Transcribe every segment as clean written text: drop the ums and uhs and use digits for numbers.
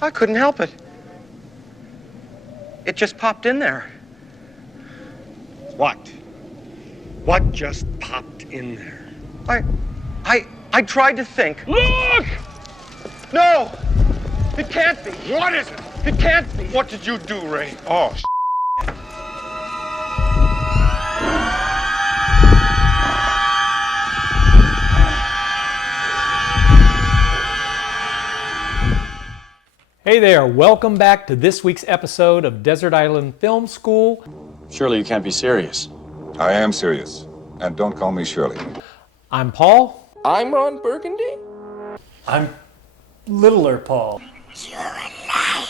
I couldn't help it. It just popped in there. What? What just popped in there? I tried to think. Look! No! It can't be. What is it? It can't be. What did you do, Ray? Oh, Hey there, welcome back to this week's episode of Desert Island Film School. Surely you can't be serious. I am serious. And don't call me Shirley. I'm Paul. I'm Ron Burgundy. I'm Littler Paul. You're a liar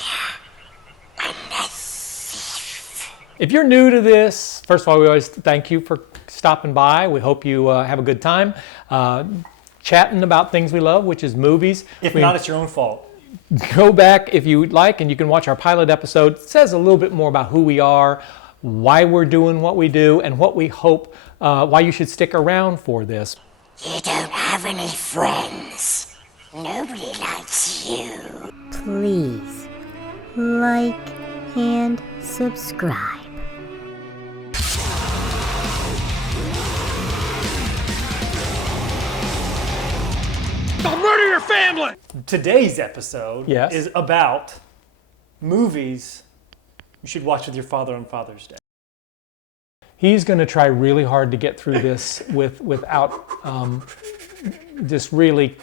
and a thief. If you're new to this, first of all, we always thank you for stopping by. We hope you have a good time chatting about things we love, which is movies. If not, it's your own fault. Go back if you would like, and you can watch our pilot episode. It says a little bit more about who we are, why we're doing what we do, and what we hope, why you should stick around for this. You don't have any friends. Nobody likes you. Please like and subscribe. I'll murder your family! Today's episode is about movies you should watch with your father on Father's Day. He's going to try really hard to get through this without just really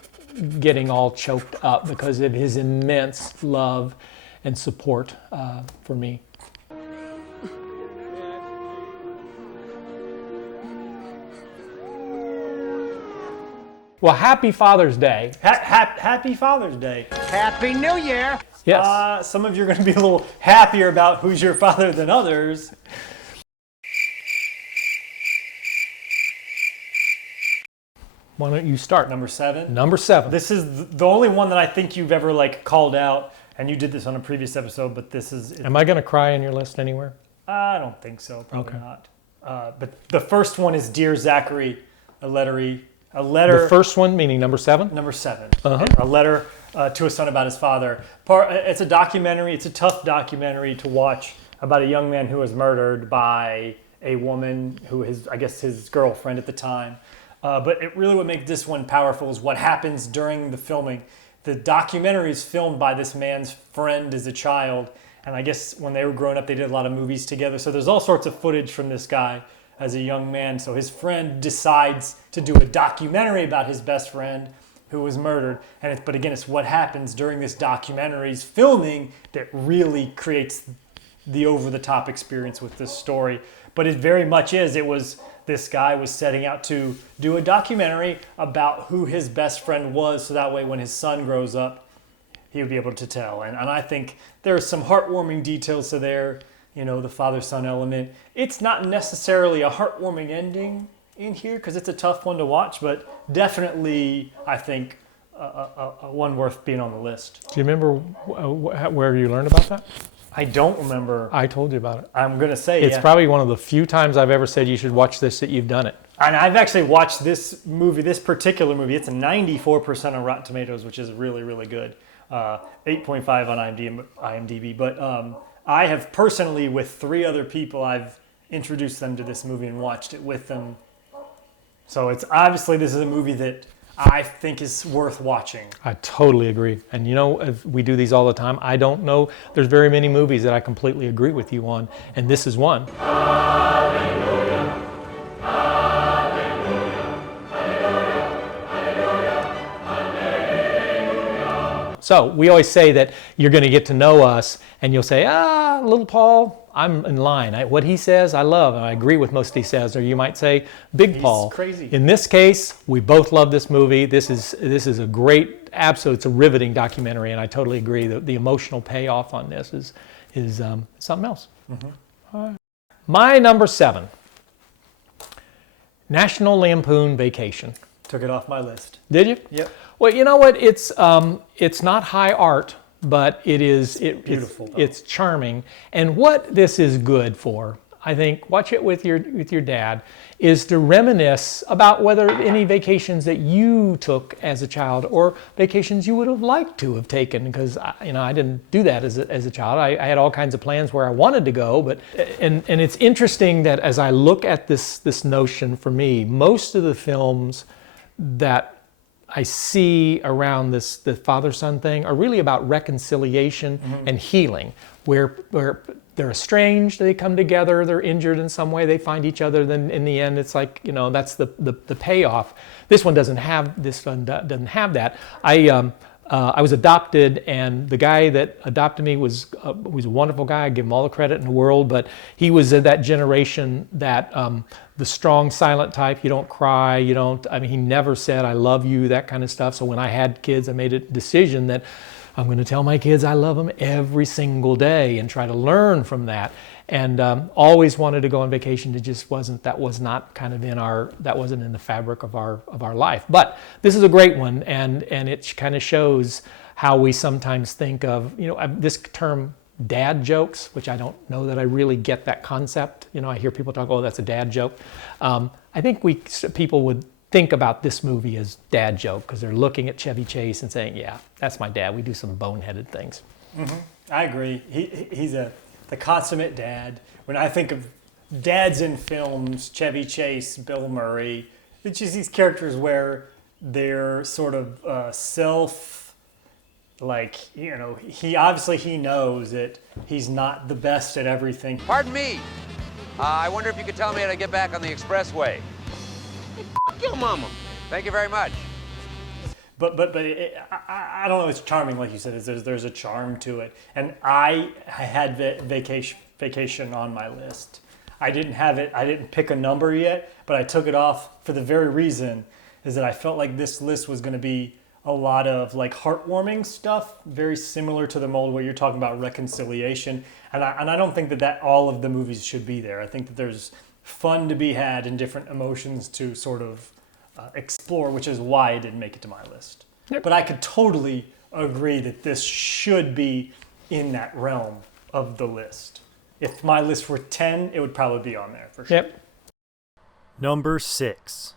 getting all choked up because of his immense love and support for me. Well, happy Father's Day. Happy Father's Day. Happy New Year. Yes. Some of you are going to be a little happier about who's your father than others. Why don't you start? Number 7. Number 7. This is the only one that I think you've ever called out, and you did this on a previous episode, but this is... Am I going to cry in your list anywhere? I don't think so, probably not. But the first one is Dear Zachary, a letter. The first one, meaning number 7? Number 7. Uh-huh. A letter to a son about his father. It's a documentary. It's a tough documentary to watch about a young man who was murdered by a woman who is, I guess, his girlfriend at the time. But it really what makes this one powerful is what happens during the filming. The documentary is filmed by this man's friend as a child. And I guess when they were growing up, they did a lot of movies together. So there's all sorts of footage from this guy as a young man. So his friend decides to do a documentary about his best friend who was murdered. But again, it's what happens during this documentary's filming that really creates the over-the-top experience with this story. But it very much is. This guy was setting out to do a documentary about who his best friend was, so that way when his son grows up, he would be able to tell. And I think there are some heartwarming details to there. The father-son element. It's not necessarily a heartwarming ending in here because it's a tough one to watch, but definitely, I think, a one worth being on the list. Do you remember where you learned about that? I don't remember. I told you about it. I'm going to say, It's probably one of the few times I've ever said you should watch this that you've done it. And I've actually watched this particular movie. It's a 94% on Rotten Tomatoes, which is really, really good. 8.5 on IMDb. But I have personally, with 3 other people, I've introduced them to this movie and watched it with them. So it's obviously this is a movie that I think is worth watching. I totally agree. And we do these all the time. I don't know. There's very many movies that I completely agree with you on, and this is one. Hallelujah. So we always say that you're going to get to know us, and you'll say, little Paul, I'm in line. What he says, I love, and I agree with most he says. Or you might say, Big Paul. He's crazy. In this case, we both love this movie. This is a great, it's a riveting documentary, and I totally agree that the emotional payoff on this is something else. Mm-hmm. My number 7, National Lampoon Vacation. Took it off my list. Did you? Yep. Well, you know what? It's not high art, but it's beautiful. It's charming. And what this is good for, I think, watch it with your dad, is to reminisce about whether any vacations that you took as a child or vacations you would have liked to have taken, because I didn't do that as a child. I had all kinds of plans where I wanted to go, but and it's interesting that as I look at this notion, for me, most of the films that I see around the father-son thing are really about reconciliation and healing, where they're estranged, they come together, they're injured in some way, they find each other, then in the end it's like, that's the payoff. This one doesn't have that. I was adopted, and the guy that adopted me was a wonderful guy. I give him all the credit in the world, but he was of that generation that the strong, silent type. You don't cry. He never said, "I love you," that kind of stuff. So when I had kids, I made a decision that I'm going to tell my kids I love them every single day and try to learn from that. And always wanted to go on vacation. That wasn't in the fabric of our life. But this is a great one, and it kind of shows how we sometimes think of, this term dad jokes, which I don't know that I really get that concept. I hear people talk, oh, that's a dad joke. I think people would think about this movie as dad joke because they're looking at Chevy Chase and saying, yeah, that's my dad. We do some boneheaded things. Mm-hmm. I agree. He's the consummate dad. When I think of dads in films, Chevy Chase, Bill Murray, it's just these characters where they're sort of he knows that he's not the best at everything. Pardon me. I wonder if you could tell me how to get back on the expressway. F your mama. Thank you very much. But I don't know. It's charming, like you said. There's a charm to it, and I had vacation on my list. I didn't have it. I didn't pick a number yet, but I took it off for the very reason is that I felt like this list was going to be a lot of like heartwarming stuff, very similar to the mold where you're talking about reconciliation, and I don't think that all of the movies should be there. I think that there's fun to be had and different emotions to sort of explore, which is why it didn't make it to my list. Yep. But I could totally agree that this should be in that realm of the list. If my list were 10, it would probably be on there for sure. Yep. Number 6.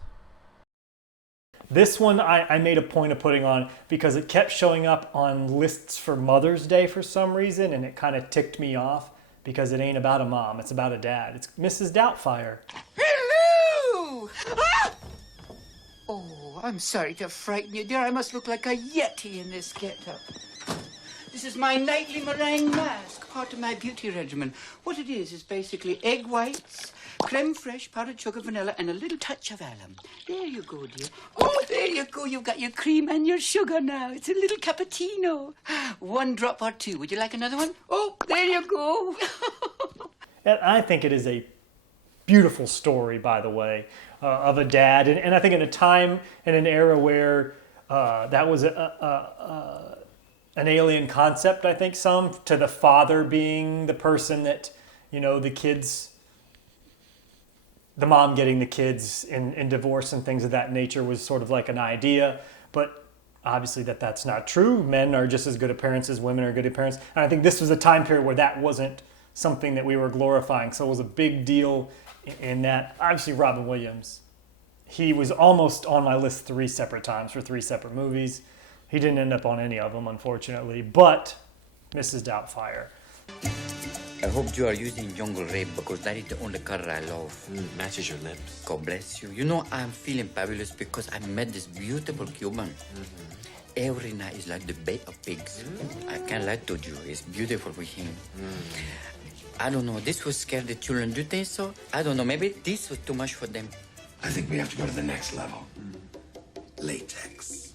This one I made a point of putting on because it kept showing up on lists for Mother's Day for some reason, and it kind of ticked me off because it ain't about a mom, it's about a dad. It's Mrs. Doubtfire. Hello! Ah! Oh, I'm sorry to frighten you, dear. I must look like a yeti in this get-up. This is my nightly meringue mask, part of my beauty regimen. What it is basically egg whites, creme fraiche, powdered sugar, vanilla, and a little touch of alum. There you go, dear. Oh, there you go. You've got your cream and your sugar now. It's a little cappuccino. 1 drop or 2. Would you like another one? Oh, there you go. And I think it is a beautiful story, by the way, of a dad. And I think in a time and an era where that was an alien concept, I think, to the father being the person that, the mom getting the kids in divorce and things of that nature was sort of like an idea. But obviously that's not true. Men are just as good at parents as women are good at parents. And I think this was a time period where that wasn't something that we were glorifying. So it was a big deal in that. Obviously, Robin Williams, he was almost on my list 3 separate times for 3 separate movies. He didn't end up on any of them, unfortunately, but Mrs. Doubtfire. I hope you are using jungle rape because that is the only color I love. Matches your lips. God bless you. I'm feeling fabulous because I met this beautiful Cuban. Every night is like the Bay of Pigs. I can't lie to you. It's beautiful with him. I don't know. This will scare the children. Do you think so? I don't know. Maybe this was too much for them. I think we have to go to the next level. Latex.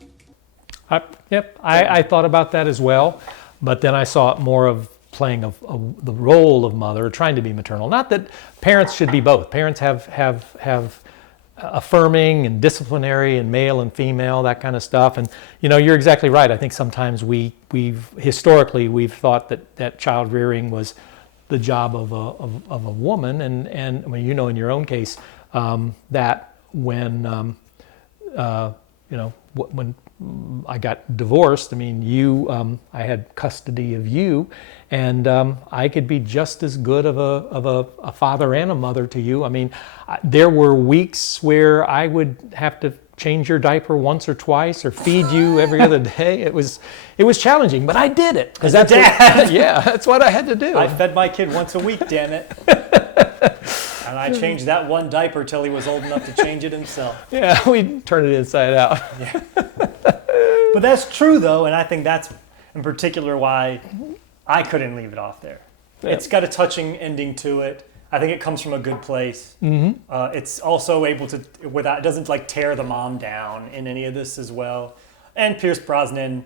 Yep, I thought about that as well, but then I saw it more of playing the role of mother, trying to be maternal. Not that parents should be both. Parents have affirming and disciplinary and male and female, that kind of stuff. And you're exactly right. I think sometimes we've historically thought that child rearing was the job of a woman, and in your own case that when I got divorced. I mean, I had custody of you, and I could be just as good of a father and a mother to you. I mean, there were weeks where I would have to change your diaper once or twice, or feed you every other day. It was challenging, but I did it because that's that's what I had to do. I fed my kid once a week, damn it. And I changed that one diaper till he was old enough to change it himself. Yeah, we turned it inside out. Yeah. But that's true, though, and I think that's in particular why I couldn't leave it off there. Yeah. It's got a touching ending to it. I think it comes from a good place. Mm-hmm. It's also able to, it doesn't like tear the mom down in any of this as well. And Pierce Brosnan,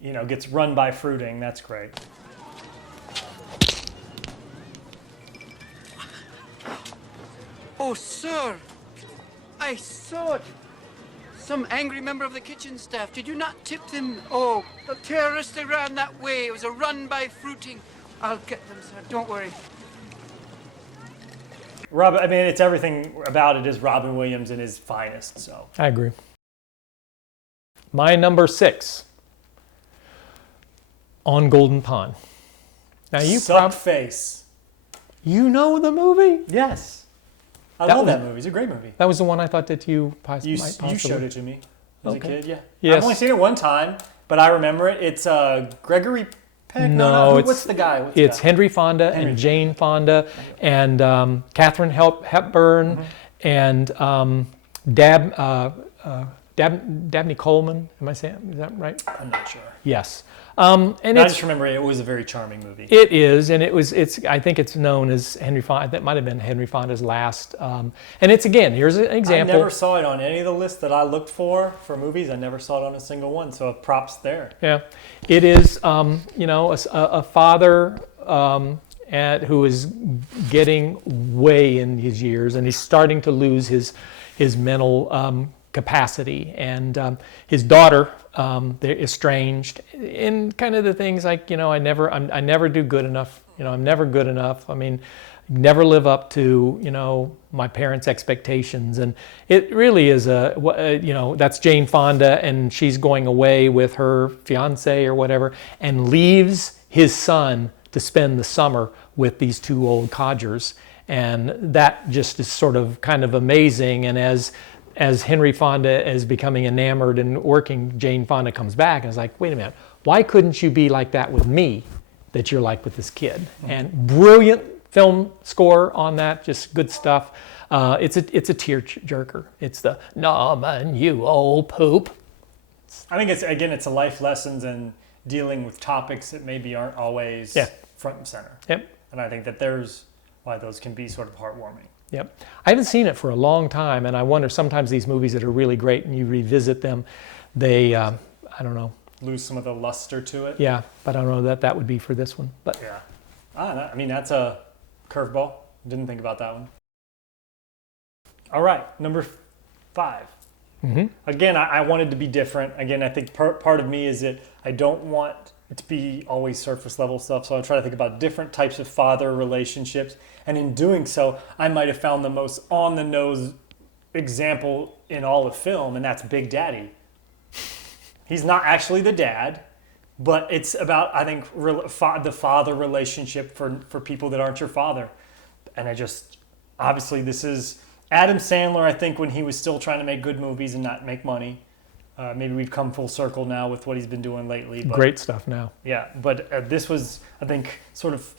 gets run by fruiting. That's great. Oh, sir, I saw it. Some angry member of the kitchen staff. Did you not tip them? Oh, the terrorists, they ran that way. It was a run by fruiting. I'll get them, sir. Don't worry. It's everything about it is Robin Williams in his finest. So I agree. My number 6, On Golden Pond. Now Face. You know the movie? Yes. I love that movie. It's a great movie. That was the one I thought that you might You possibly... showed it to me as a kid, yeah. Yes. I've only seen it one time, but I remember it. It's Gregory Peck? No, what's the guy? It's Henry Fonda and Jane Fonda and Katharine Hepburn and Dabney Coleman. Am I saying, is that right? I'm not sure. Yes. And I just remember it was a very charming movie. It is, and it's. I think it's known as Henry Fonda. That might have been Henry Fonda's last. And it's, again, here's an example. I never saw it on any of the lists that I looked for movies. I never saw it on a single one. So props there. Yeah, it is. A father who is getting way in his years, and he's starting to lose his mental capacity, and his daughter, they're estranged, and kind of the things like, I never do good enough. I'm never good enough. I mean, never live up to my parents' expectations, and it really is that's Jane Fonda, and she's going away with her fiance or whatever, and leaves his son to spend the summer with these two old codgers, and that just is sort of kind of amazing. And as Henry Fonda is becoming enamored and working, Jane Fonda comes back and is like, wait a minute, why couldn't you be like that with me that you're like with this kid? Mm-hmm. And brilliant film score on that, just good stuff. It's a tear jerker. It's the Norman, you old poop. I think it's a life lessons and dealing with topics that maybe aren't always front and center. Yep. And I think that there's why those can be sort of heartwarming. Yep. I haven't seen it for a long time, and I wonder sometimes these movies that are really great and you revisit them, they, I don't know. Lose some of the luster to it. Yeah, but I don't know that would be for this one. But yeah. I mean, that's a curveball. Didn't think about that one. All right, number 5. Mm-hmm. Again, I wanted to be different. Again, I think part of me is that I don't want it to be always surface level stuff, so I try to think about different types of father relationships. And in doing so, I might have found the most on-the-nose example in all of film, and that's Big Daddy. He's not actually the dad, but it's about, I think, the father relationship for people that aren't your father. And obviously this is Adam Sandler, I think, when he was still trying to make good movies and not make money. Maybe we've come full circle now with what he's been doing lately. But, great stuff now. Yeah, but this was, I think, sort of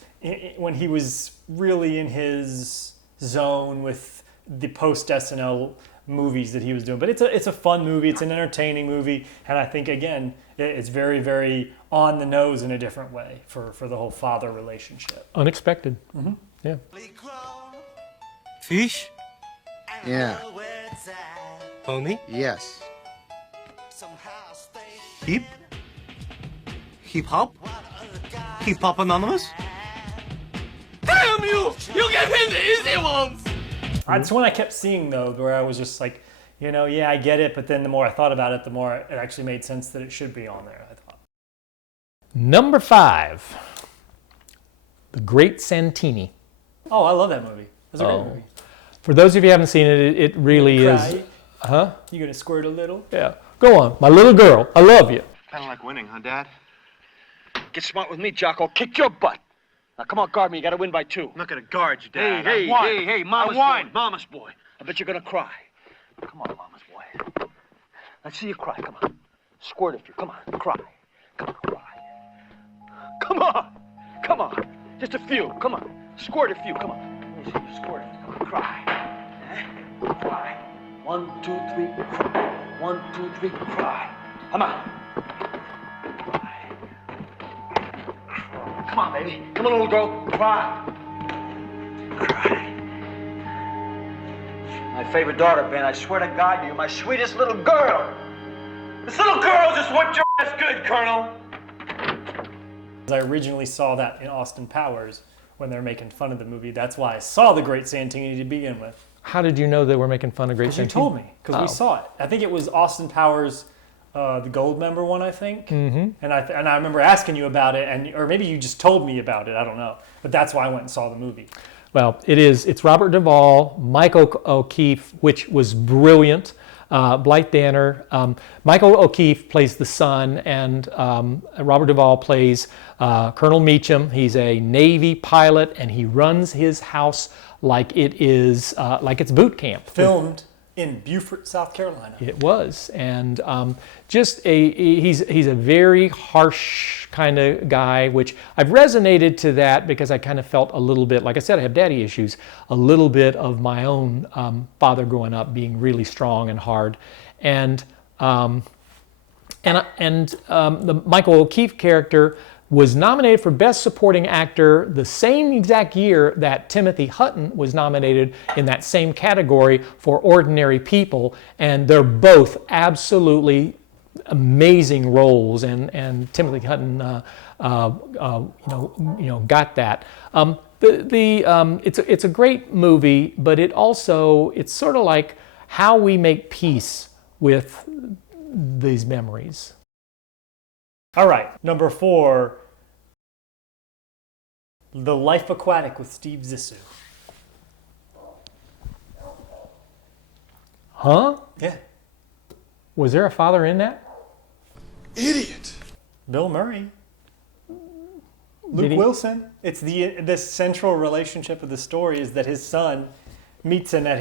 when he was really in his zone with the post-SNL movies that he was doing. But it's a fun movie. It's an entertaining movie. And I think, again, it's very, very on the nose in a different way for the whole father relationship. Unexpected. Mm-hmm. Yeah. Fish? Yeah. Pony? Yes. Hip? Hip hop? Hip hop anonymous? Damn you! You get in the easy ones! That's one I kept seeing, though, where I was just like, yeah, I get it, but then the more I thought about it, the more it actually made sense that it should be on there, I thought. Number 5, The Great Santini. Oh, I love that movie. It's a great movie. For those of you who haven't seen it, it really is. Huh? You gonna squirt a little? Yeah. Go on, my little girl. I love you. Kind of like winning, huh, Dad? Get smart with me, Jocko. Kick your butt. Now, come on, guard me. You got to win by 2. I'm not gonna guard you, Dad. Hey, mama's boy. Mama's boy. I bet you're going to cry. Come on, mama's boy. Let's see you cry. Come on. Squirt a few. Come on, cry. Come on, cry. Come on. Come on. Just a few. Come on. Squirt a few. Come on. Let me see you squirt a few. Come on, cry. Cry. 1, 2, 3, cry. 1, 2, 3, cry. Come on. Come on, baby. Come on, little girl. Cry. Cry. My favorite daughter, Ben. I swear to God, you're my sweetest little girl. This little girl just whooped your ass good, Colonel. I originally saw that in Austin Powers when they were making fun of the movie. That's why I saw the Great Santini to begin with. How did you know they were making fun of Great Santini? You told me, because we saw it. I think it was Austin Powers, the gold member one, I think. Mm-hmm. And I remember asking you about it, or maybe you just told me about it, I don't know. But that's why I went and saw the movie. Well, it's Robert Duvall, Michael O'Keefe, which was brilliant. Blythe Danner. Michael O'Keefe plays the son, and Robert Duvall plays Colonel Meacham. He's a Navy pilot, and he runs his house like it is like it's boot camp. Filmed in Beaufort, South Carolina. It was, and he's a very harsh kind of guy, which I've resonated to that because I kind of felt a little bit, like I said, I have daddy issues, a little bit of my own father growing up being really strong and hard, and the Michael O'Keefe character was nominated for Best Supporting Actor the same exact year that Timothy Hutton was nominated in that same category for Ordinary People, and they're both absolutely amazing roles, and Timothy Hutton got that. It's a great movie, but it's sort of like how we make peace with these memories. All right, number 4, The Life Aquatic with Steve Zissou. Huh? Yeah. Was there a father in that? Idiot. Bill Murray. Luke Wilson. It's this central relationship of the story is that his son meets him at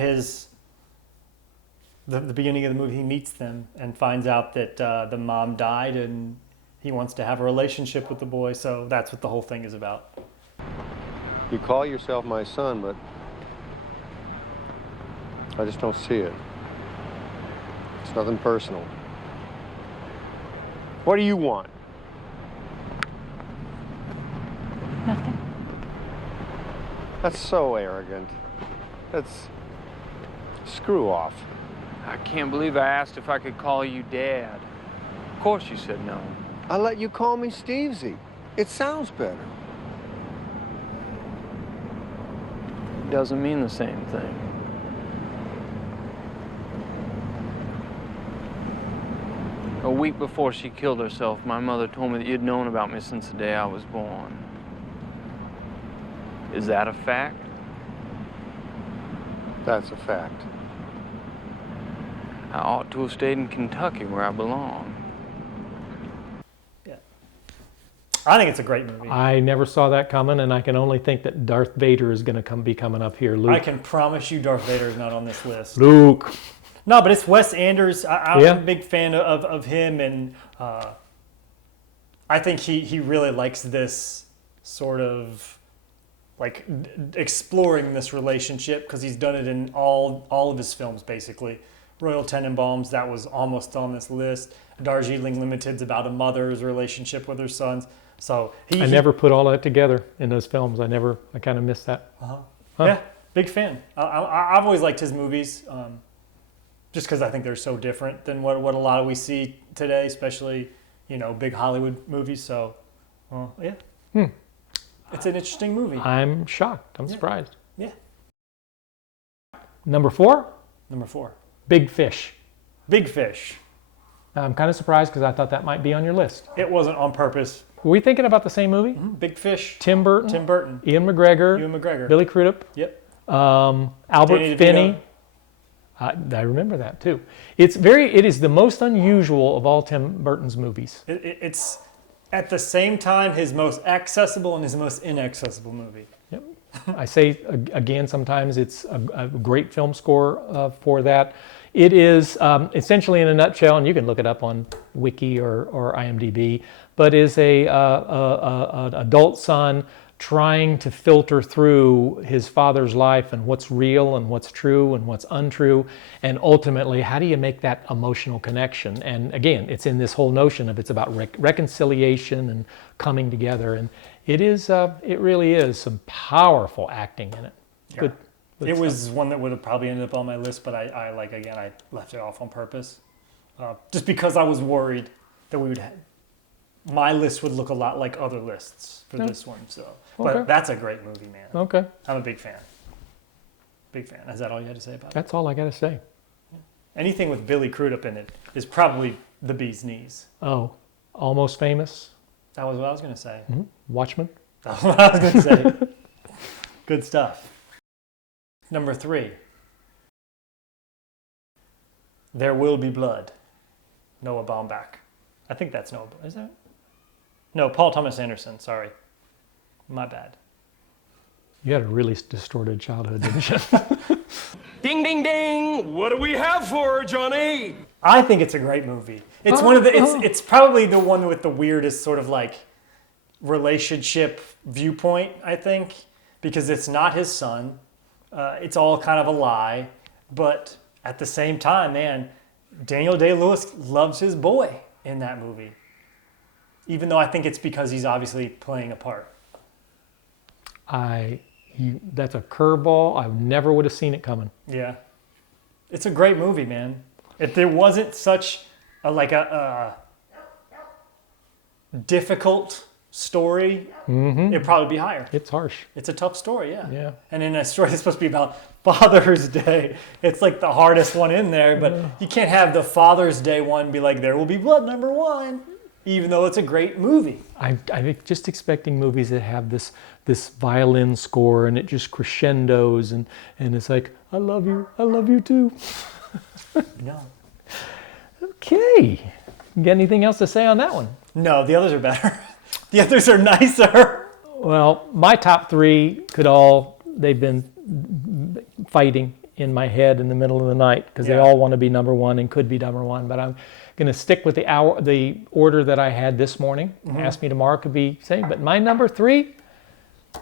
the beginning of the movie. He meets them and finds out that the mom died, and he wants to have a relationship with the boy, so that's what the whole thing is about. You call yourself my son, but I just don't see it. It's nothing personal. What do you want? Nothing. That's so arrogant. That's... screw off. I can't believe I asked if I could call you Dad. Of course you said no. I let you call me Stevesy. It sounds better. It doesn't mean the same thing. A week before she killed herself, my mother told me that you'd known about me since the day I was born. Is that a fact? That's a fact. I ought to have stayed in Kentucky where I belong. I think it's a great movie. I never saw that coming, and I can only think that Darth Vader is going to be coming up here. Luke. I can promise you Darth Vader is not on this list. Luke. No, but it's Wes Anderson. I'm a big fan of him, and I think he really likes this sort of like exploring this relationship because he's done it in all of his films, basically. Royal Tenenbaums, that was almost on this list. Darjeeling Limited's about a mother's relationship with her sons. So I never put all that together in those films. I kind of missed that. Uh-huh. Huh. Yeah, big fan. I've always liked his movies, just because I think they're so different than what a lot of we see today, especially big Hollywood movies. So, yeah, it's an interesting movie. I'm shocked. I'm surprised. Yeah. Number 4. Number 4. Big Fish. Big Fish. I'm kind of surprised because I thought that might be on your list. It wasn't on purpose. Were we thinking about the same movie? Mm-hmm. Big Fish. Tim Burton. Ian McGregor. McGregor. Billy Crudup. Yep. Albert Finney. I remember that too. It is the most unusual of all Tim Burton's movies. It's at the same time his most accessible and his most inaccessible movie. Yep. I say again, sometimes it's a great film score for that. It is essentially, in a nutshell, and you can look it up on Wiki or IMDb, but is an adult son trying to filter through his father's life and what's real and what's true and what's untrue, and ultimately, how do you make that emotional connection? And again, it's in this whole notion of it's about reconciliation and coming together, and it really is some powerful acting in it. Yeah. Good It stuff. was one that would have probably ended up on my list, but I left it off on purpose, just because I was worried that my list would look a lot like other lists for this one. So, but Okay. that's a great movie, man. Okay. I'm a big fan. Big fan. Is that all you had to say about it? That's all I got to say. Anything with Billy Crudup in it is probably the bee's knees. Oh, Almost Famous. That was what I was going to say. Mm-hmm. Watchmen. That's what I was going to say. Good stuff. Number 3. There Will Be Blood. Noah Baumbach. I think that's Noah. Is that? No, Paul Thomas Anderson. Sorry. My bad. You had a really distorted childhood, didn't you? Ding, ding, ding. What do we have for her, Johnny? I think it's a great movie. It's one of the. It's probably the one with the weirdest sort of like relationship viewpoint. I think because it's not his son. It's all kind of a lie, but at the same time, man, Daniel Day-Lewis loves his boy in that movie. Even though I think it's because he's obviously playing a part. That's a curveball. I never would have seen it coming. Yeah, it's a great movie, man. If there wasn't such a difficult story, it'd probably be higher. It's harsh. It's a tough story, yeah. Yeah. And in a story that's supposed to be about Father's Day, it's like the hardest one in there, but you can't have the Father's Day one be like, There Will Be Blood, number 1, even though it's a great movie. I'm just expecting movies that have this violin score and it just crescendos and it's like, I love you too. No. Okay. You got anything else to say on that one? No, the others are better. The others are nicer. Well, my top 3 they've been fighting in my head in the middle of the night because they all want to be number 1 and could be number 1, but I'm going to stick with the order that I had this morning. Ask me tomorrow, could be same, but my number 3,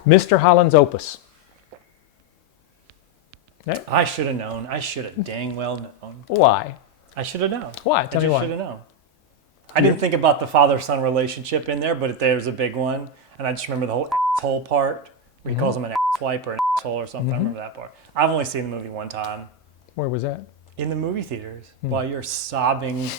Mr. Holland's Opus. Okay. I should have known. I should have dang well known. Why? I should have known. Why? Tell me why. I should have known. I didn't think about the father-son relationship in there, but there's a big one. And I just remember the whole asshole part where he calls him an asswipe or an asshole or something. I remember that part. I've only seen the movie one time. Where was that? In the movie theaters while you're sobbing.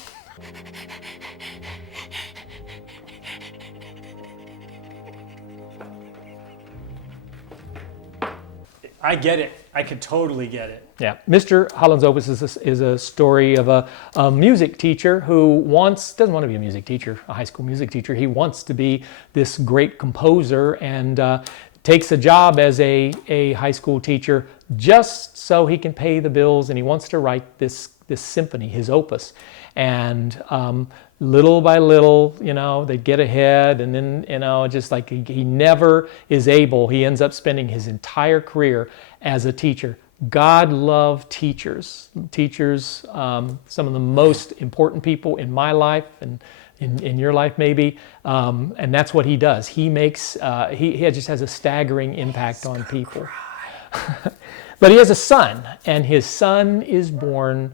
I get it. I could totally get it. Yeah, Mr. Holland's Opus is a story of a music teacher who doesn't want to be a music teacher, a high school music teacher. He wants to be this great composer and takes a job as a high school teacher just so he can pay the bills, and he wants to write this symphony, his opus. And little by little, they get ahead, and then, just like he never is able, he ends up spending his entire career as a teacher. God loved teachers. Teachers, some of the most important people in my life and in your life maybe, and that's what he does. He makes, he just has a staggering impact on people. But he has a son, and his son is born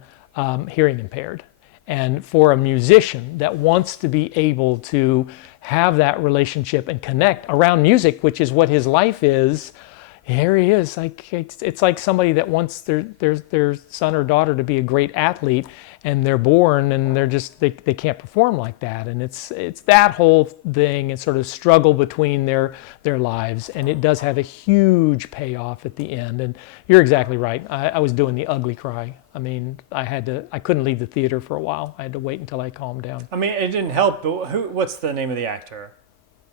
hearing impaired. And for a musician that wants to be able to have that relationship and connect around music, which is what his life is, here he is. Like it's like somebody that wants their son or daughter to be a great athlete, and they're born and they can't perform like that. And it's that whole thing, it's sort of struggle between their lives, and it does have a huge payoff at the end. And you're exactly right. I was doing the ugly cry. I mean, I couldn't leave the theater for a while. I had to wait until I calmed down. I mean, it didn't help. But what's the name of the actor?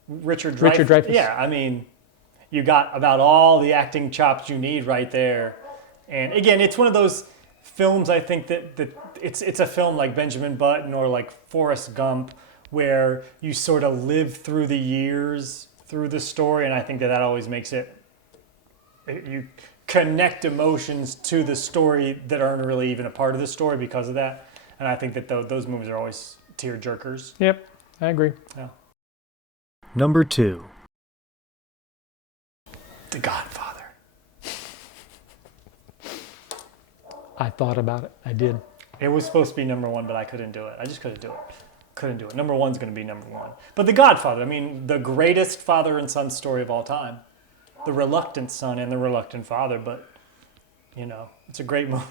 Richard Dreyfuss. Richard Dreyfuss. Yeah, I mean, you got about all the acting chops you need right there. And again, it's one of those films, I think that it's a film like Benjamin Button or like Forrest Gump, where you sort of live through the years through the story, and I think that always makes you connect emotions to the story that aren't really even a part of the story because of that. And I think that those movies are always tear jerkers. Yep, I agree. Yeah. Number 2. The Godfather. I thought about it. I did. It was supposed to be number 1, but I couldn't do it. I just couldn't do it. Couldn't do it. Number 1's going to be number 1. But The Godfather, I mean, the greatest father and son story of all time. The reluctant son and the reluctant father, but, you know, it's a great movie.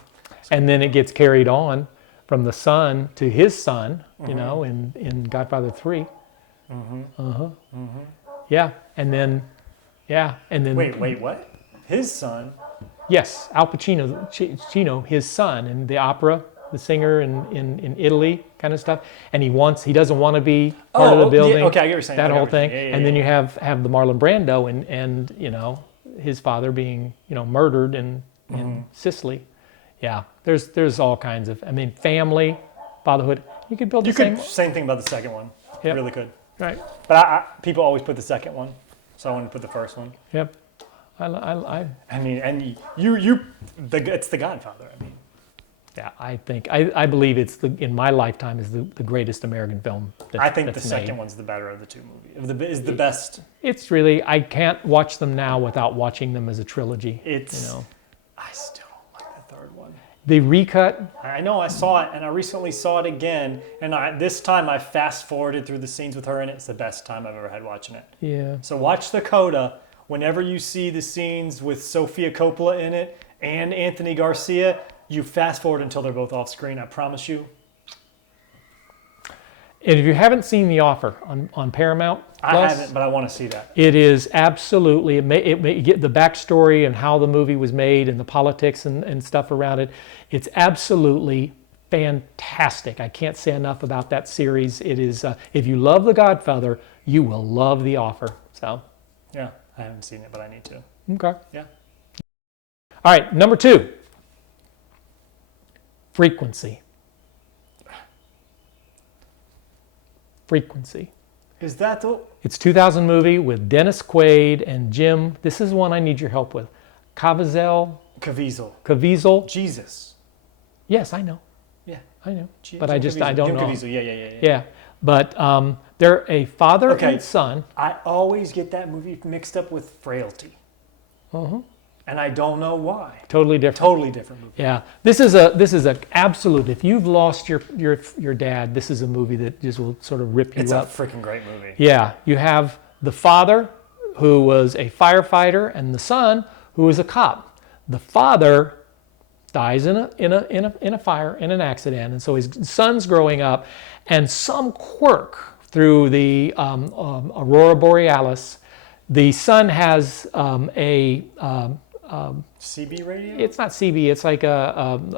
And then it gets carried on from the son to his son, you know, in Godfather 3. Yeah, and then, Wait, what? His son? Yes, Al Pacino, his son, in the opera, the singer in Italy, kind of stuff. And he doesn't want to be part of the building. Yeah, okay, I get what you're saying. That whole thing. Yeah, and then you have the Marlon Brando and you know, his father being, you know, murdered in Sicily. Yeah, there's all kinds of, I mean, family, fatherhood. You could build same thing about the second one. Yep. Really could. Right. But people always put the second one, so I wanted to put the first one. Yep. I mean, and it's The Godfather. I mean, yeah, I believe it's in my lifetime is the greatest American film. I think the second one's the better of the two movies. Is the best. It's really, I can't watch them now without watching them as a trilogy. It's, you know. I still don't like the third one. The recut. I know, I saw it, and I recently saw it again, and this time I fast forwarded through the scenes with her in it. It's the best time I've ever had watching it. Yeah. So watch the coda. Whenever you see the scenes with Sofia Coppola in it and Anthony Garcia, you fast forward until they're both off screen, I promise you. And if you haven't seen The Offer on Paramount Plus, I haven't, but I want to see that. It is absolutely, it may get the backstory and how the movie was made and the politics and stuff around it. It's absolutely fantastic. I can't say enough about that series. It is, if you love The Godfather, you will love The Offer. So. Yeah, I haven't seen it, but I need to. Okay. Yeah. All right, number 2. Frequency. Frequency. Is that the... It's a 2000 movie with Dennis Quaid and Jim. This is one I need your help with. Caviezel. Jesus. Yes, I know. Yeah. I know. But I don't Jim know. Caviezel. Yeah. Yeah. But they're a father and son. I always get that movie mixed up with Frailty. And I don't know why. Totally different. Totally different movie. Yeah. This is a absolute, if you've lost your dad, this is a movie that just will sort of rip you up. It's a freaking great movie. Yeah. You have the father who was a firefighter and the son who was a cop. The father dies in a fire, in an accident, and so his son's growing up, and some quirk through the Aurora Borealis, the son has CB radio? It's not CB, it's like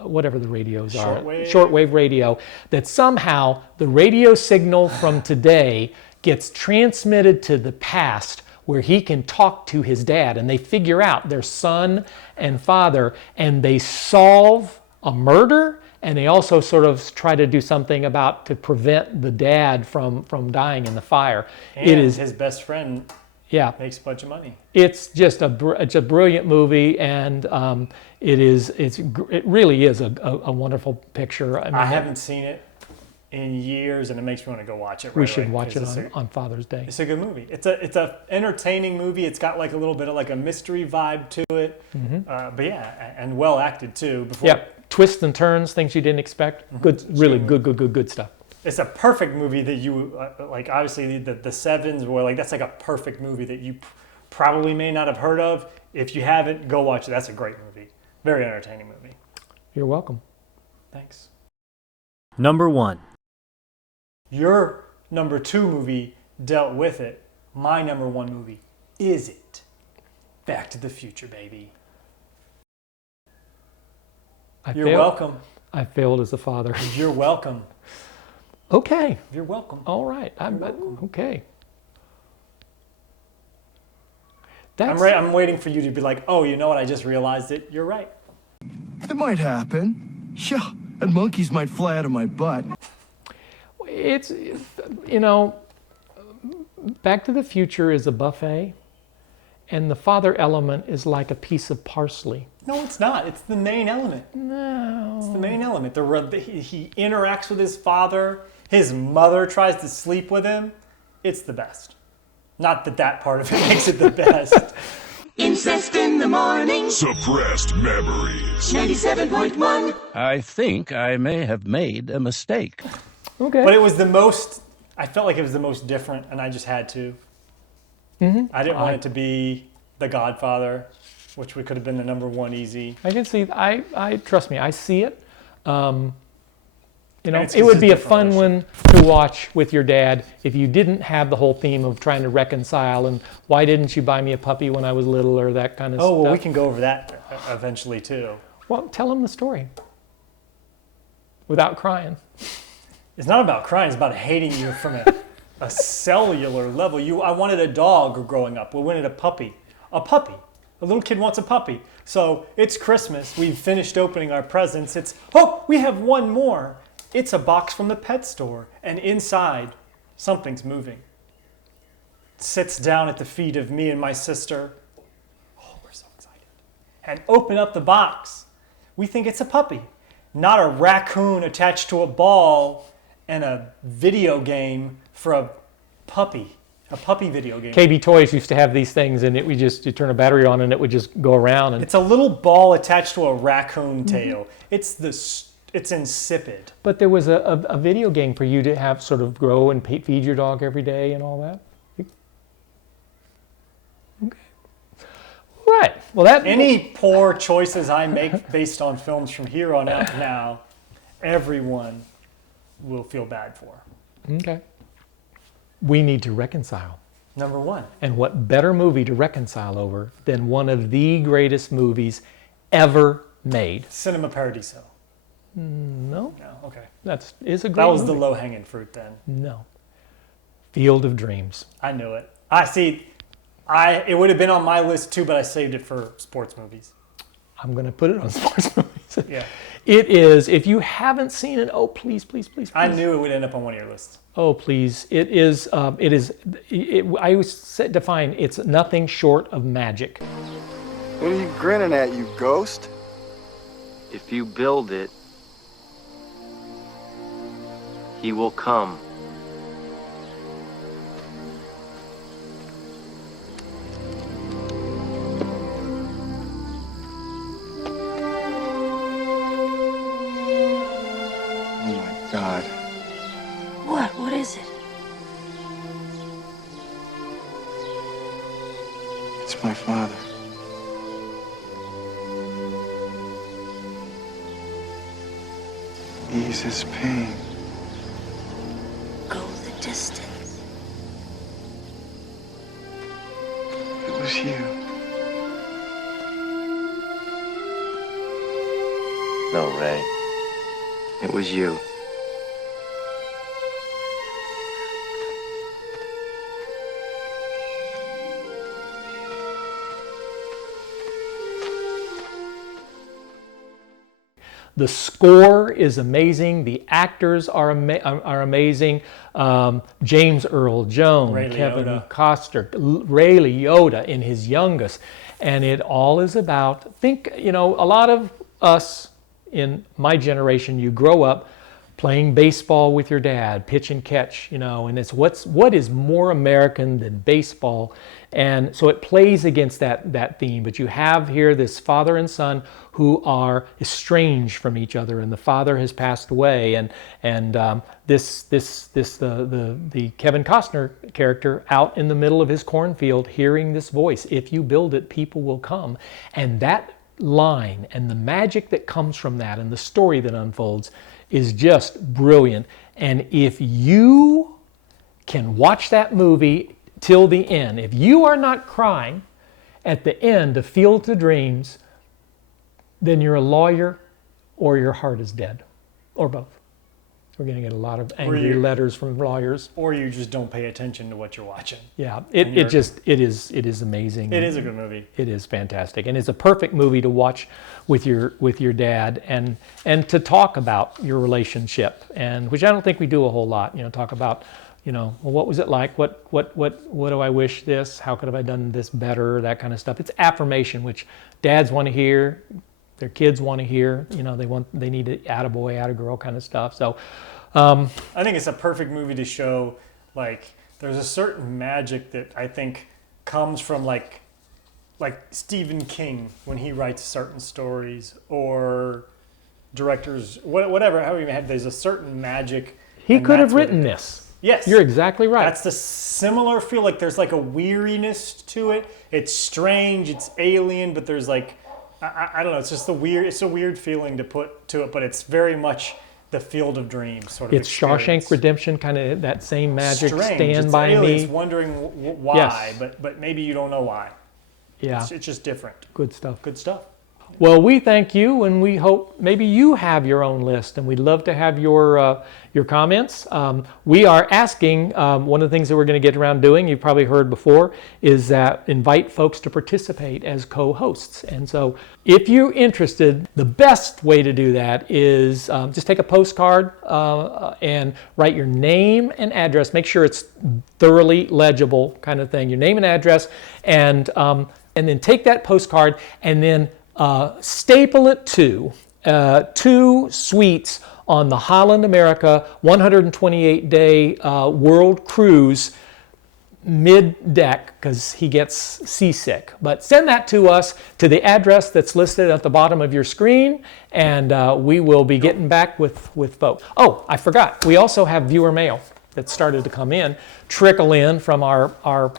whatever the radios are. Shortwave? Shortwave radio. That somehow the radio signal from today gets transmitted to the past where he can talk to his dad, and they figure out their son and father, and they solve a murder, and they also sort of try to do something to prevent the dad from dying in the fire. And it is his best friend makes a bunch of money. It's just it's a brilliant movie, and it really is a wonderful picture. I haven't seen it in years, and it makes me want to go watch it right We should away, watch it on Father's Day. It's a good movie. It's a entertaining movie. It's got like a little bit of like a mystery vibe to it. But yeah, and well acted too. Twists and turns, things you didn't expect. Good, really good stuff. It's a perfect movie that you like. Obviously, the Sevens were like that's like a perfect movie that you probably may not have heard of. If you haven't, go watch it. That's a great movie. Very entertaining movie. You're welcome. Thanks. Number 1. Your number 2 movie dealt with it. My number 1 movie is it. Back to the Future, baby. You're welcome. I failed as a father. You're welcome. Okay. You're welcome. All right. Okay. I'm waiting for you to be like, oh, you know what? I just realized it. You're right. It might happen. Yeah, and monkeys might fly out of my butt. It's, you know, Back to the Future is a buffet, and the father element is like a piece of parsley. No, it's not. It's the main element. No. It's the main element. He interacts with his father. His mother tries to sleep with him. It's the best. Not that that part of it makes it the best. Incest in the morning. Suppressed memories. 97.1. I think I may have made a mistake. Okay. But it was the most, I felt like it was the most different, and I just had to. Mm-hmm. I didn't want it to be The Godfather, which could have been the #1 easy. I can see, I trust me, I see it. You know, It's it would be a different fun one to watch with your dad if you didn't have the whole theme of trying to reconcile and why didn't you buy me a puppy when I was little or that kind of stuff. Oh, well, we can go over that eventually, too. Well, tell him the story without crying. It's not about crying. It's about hating you from a cellular level. I wanted a dog growing up. We wanted a puppy. A puppy. A little kid wants a puppy. So it's Christmas. We've finished opening our presents. It's, oh, we have one more. It's a box from the pet store. And inside, something's moving. It sits down at the feet of me and my sister. Oh, we're so excited. And open up the box. We think it's a puppy. Not a raccoon attached to a ball and a video game for a puppy video game. KB Toys used to have these things, and you turn a battery on, and it would just go around. And it's a little ball attached to a raccoon tail. It's insipid. But there was a video game for you to have sort of grow and feed your dog every day and all that. Okay. Right. Well, any poor choices I make based on films from here on out now, everyone will feel bad for. Okay. We need to reconcile. #1. And what better movie to reconcile over than one of the greatest movies ever made? Cinema Paradiso. No. No, okay. That was a great That was movie. the low-hanging fruit then. No. Field of Dreams. I knew it. It would have been on my list too, but I saved it for sports movies. I'm going to put it on sports movies. Yeah. It is, if you haven't seen it, oh, please, please, please, please. I knew it would end up on one of your lists. Oh, please. I always define it's nothing short of magic. What are you grinning at, you ghost? If you build it, he will come. God. What is it? It's my father. Ease his pain. Go the distance. It was you. No, Ray. It was you. The score is amazing. The actors are amazing. James Earl Jones, Ray Kevin Liotta. Costner, Ray Liotta in his youngest. And it all is about, a lot of us in my generation, you grow up playing baseball with your dad, pitch and catch, and it's what is more American than baseball? And so it plays against that theme, but you have here this father and son who are estranged from each other, and the father has passed away, and the Kevin Costner character out in the middle of his cornfield hearing this voice, if you build it, people will come. And that line and the magic that comes from that and the story that unfolds is just brilliant. And if you can watch that movie till the end, if you are not crying at the end of Field of Dreams, then you're a lawyer or your heart is dead, or both. We're going to get a lot of angry letters from lawyers. Or you just don't pay attention to what you're watching. Yeah, it is amazing. It is a good movie. It is fantastic, and it's a perfect movie to watch with your dad and to talk about your relationship, and which I don't think we do a whole lot. Talk about, well, what was it like? What do I wish this? How could have I done this better? That kind of stuff. It's affirmation, which dads want to hear. Their kids want to hear, they need an attaboy, attagirl kind of stuff. So, I think it's a perfect movie to show, like, there's a certain magic that I think comes from like Stephen King when he writes certain stories, or directors, whatever. However you had, there's a certain magic. He could have written this. Yes, you're exactly right. That's the similar feel. Like there's like a weariness to it. It's strange. It's alien, but there's like. I don't know. It's just it's a weird feeling to put to it, but it's very much the Field of Dreams sort of. It's Shawshank Redemption, kind of that same magic. Strange. Stand by me. It's wondering why, yes. but maybe you don't know why. Yeah, it's just different. Good stuff. Good stuff. Well, we thank you, and we hope maybe you have your own list, and we'd love to have your comments. We are asking, one of the things that we're going to get around doing, you've probably heard before, is that invite folks to participate as co-hosts. And so if you're interested, the best way to do that is just take a postcard and write your name and address. Make sure it's thoroughly legible kind of thing, your name and address, and then take that postcard and then staple it to 2 suites on the Holland America 128-day world cruise mid-deck, because he gets seasick. But send that to us to the address that's listed at the bottom of your screen, and we will be getting back with folks. Oh, I forgot. We also have viewer mail that started to come in, trickle in from our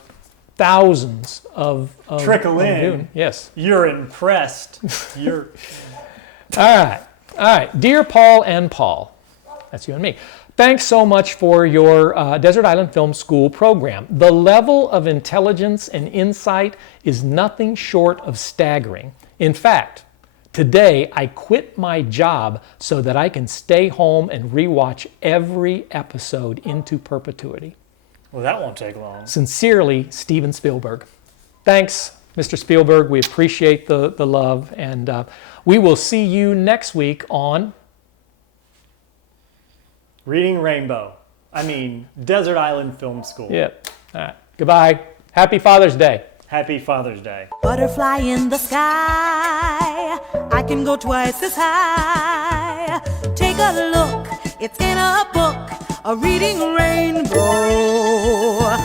thousands of trickle in. Dune. Yes. You're impressed. You're all right. Dear Paul and Paul, that's you and me. Thanks so much for your Desert Island Film School program. The level of intelligence and insight is nothing short of staggering. In fact, today I quit my job so that I can stay home and rewatch every episode into perpetuity. Well, that won't take long. Sincerely, Steven Spielberg. Thanks, Mr. Spielberg. We appreciate the love, and we will see you next week on Reading Rainbow. Desert Island Film School. Yeah. All right. Goodbye. Happy Father's Day. Happy Father's Day. Butterfly in the sky. I can go twice as high. Take a look. It's in a book. A reading rainbow.